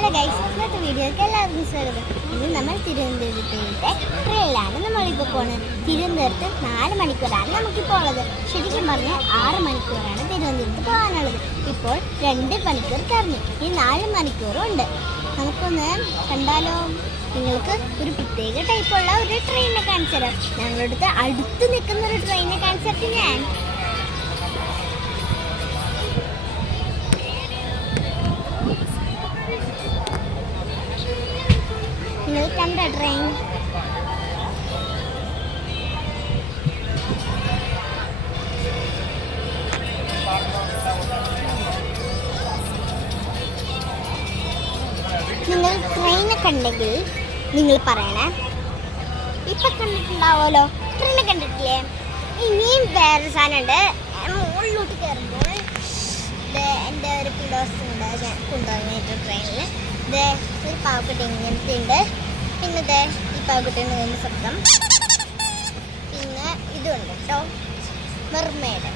Hello guys, ഇന്നത്തെ വീഡിയോയ്ക്ക് എല്ലാവർക്കും സ്വാഗതം. ഇന്ന് നമ്മൾ തിരുവനന്തപുരത്തെ ട്രെയിനിലാണ് നമ്മളിപ്പോൾ പോകുന്നത്. തിരുവനന്തപുരത്ത് 4 മണിക്കൂറാണ് നമുക്കിപ്പോൾ ഉള്ളത്. ശരിക്കും പറഞ്ഞാൽ 6 മണിക്കൂറാണ് തിരുവനന്തപുരത്ത് പോകാനുള്ളത്. ഇപ്പോൾ 2 മണിക്കൂർ കറങ്ങി, ഈ 4 മണിക്കൂറും ഉണ്ട്. നമുക്കൊന്ന് കണ്ടാലോ? നിങ്ങൾക്ക് ഒരു പ്രത്യേക ടൈപ്പുള്ള ഒരു ട്രെയിനിനെ കാണിച്ചു തരാം. ഞങ്ങളുടെ അടുത്ത് നിൽക്കുന്ന ഒരു ട്രെയിനിനെ കാണിച്ചിട്ട് ഞാൻ നിങ്ങൾ കണ്ട ട്രെയിൻ നിങ്ങൾ ട്രെയിനെ കണ്ടെങ്കിൽ നിങ്ങൾ പറയണേ. ഇപ്പൊ കണ്ടിട്ടുണ്ടാവുമല്ലോ, ട്രെയിനെ കണ്ടിട്ടില്ലേ? ഇനിയും വേറൊരു സാധനമുണ്ട്. മുകളിലോട്ട് കയറുമ്പോൾ എൻ്റെ ഒരു പിലോസ് ഉണ്ട്, ഞാൻ കൊണ്ടുപോകുന്ന ട്രെയിനിൽ. ഇത് ഒരു പാവക്കുട്ടി ഇങ്ങനത്തെ ഉണ്ട്. പിന്നെ ഈ പാവക്കുട്ടി നീണ്ട ശബ്ദം. പിന്നെ ഇതുണ്ട് കേട്ടോ, മെർമെയ്ഡ്.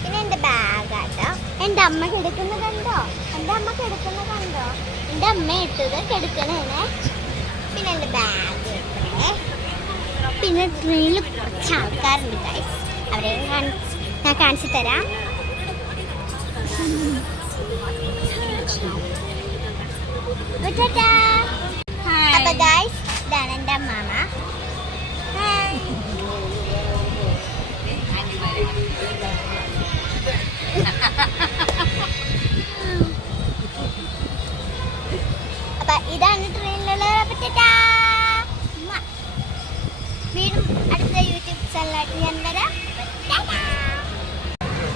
പിന്നെ എൻ്റെ ബാഗാട്ടോ. എൻ്റെ അമ്മ കിടക്കുന്ന കണ്ടോ? എൻ്റെ അമ്മ കിടക്കുന്ന കണ്ടോ? എൻ്റെ അമ്മ ഇട്ടത് കിടക്കണേനെ. പിന്നെ എൻ്റെ ബാഗ്. പിന്നെ ട്രെയിനിൽ കുറച്ച് ആൾക്കാരുണ്ട് ഗൈസ്, അവരെ ഞാൻ കാണിച്ചു തരാം. അപ്പൊ ഗൈസ്, ഇതാണ് എൻ്റെ അമ്മാമ. അപ്പൊ ഇതാണ് ട്രെയിനിലുള്ള വീണ്ടും അടുത്ത യൂട്യൂബ് ചാനലായിട്ട് ഞാൻ വരാം.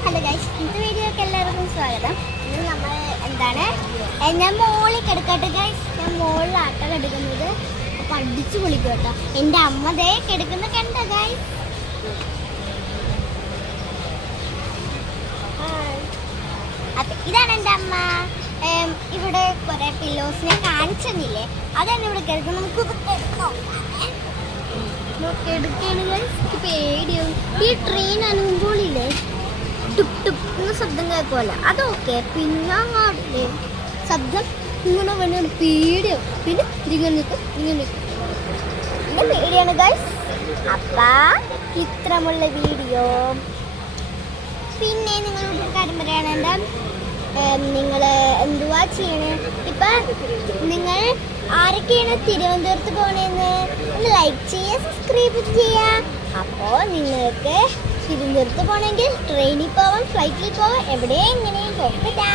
ഹലോ ഗൈസ്, ഇന്നത്തെ വീഡിയോക്ക് എല്ലാവർക്കും സ്വാഗതം. ഇന്ന് നമ്മൾ ഞാൻ മോളിൽ കിടക്കട്ടെ ഗൈസ്. ഞാൻ മോളിലാട്ടോ കിടക്കുന്നത്. അപ്പം അടിച്ചു പൊളിക്കും കേട്ടോ. എൻ്റെ അമ്മ ദേ കിടക്കുന്ന കണ്ടോ ഗൈസ്? അപ്പം ഇതാണ് എൻ്റെ അമ്മ. ഇവിടെ കുറേ പില്ലോസിനെ കാണിച്ചെന്നില്ലേ, അതാണ് ഇവിടെ കിടക്കുന്നത്. നമുക്ക് എടുക്കുകയാണ് ഗൈസ്. പേടിയും ഈ ട്രെയിൻ അനുഭവമില്ലേ, ടുപ് ടുപ് എന്ന ശബ്ദം കേൾക്കുമല്ല, അതൊക്കെ. പിന്നെ അങ്ങോട്ടില്ലേ ശബ്ദം ഇങ്ങനെ വേണ്ട പേടിയോ. പിന്നെ ഇങ്ങനെ പേടിയാണ് ഗൈസ്. അപ്പം ഇത്രമുള്ള വീഡിയോ. പിന്നെ നിങ്ങളോട് കാര്യം പറയാനുണ്ട്, നിങ്ങൾ എന്തുവാ ചെയ്യണേ? ഇപ്പം നിങ്ങൾ ആരൊക്കെയാണ് തിരുവനന്തപുരത്ത് പോകണമെന്ന് ഒന്ന് ലൈക്ക് ചെയ്യുക, സബ്സ്ക്രൈബ് ചെയ്യുക. അപ്പോൾ നിങ്ങൾക്ക് തിരുവനന്തപുരത്ത് പോകണമെങ്കിൽ ട്രെയിനിൽ പോവാം, ഫ്ലൈറ്റിൽ പോവാം, എവിടെയും എങ്ങനെയും പോകട്ടെ.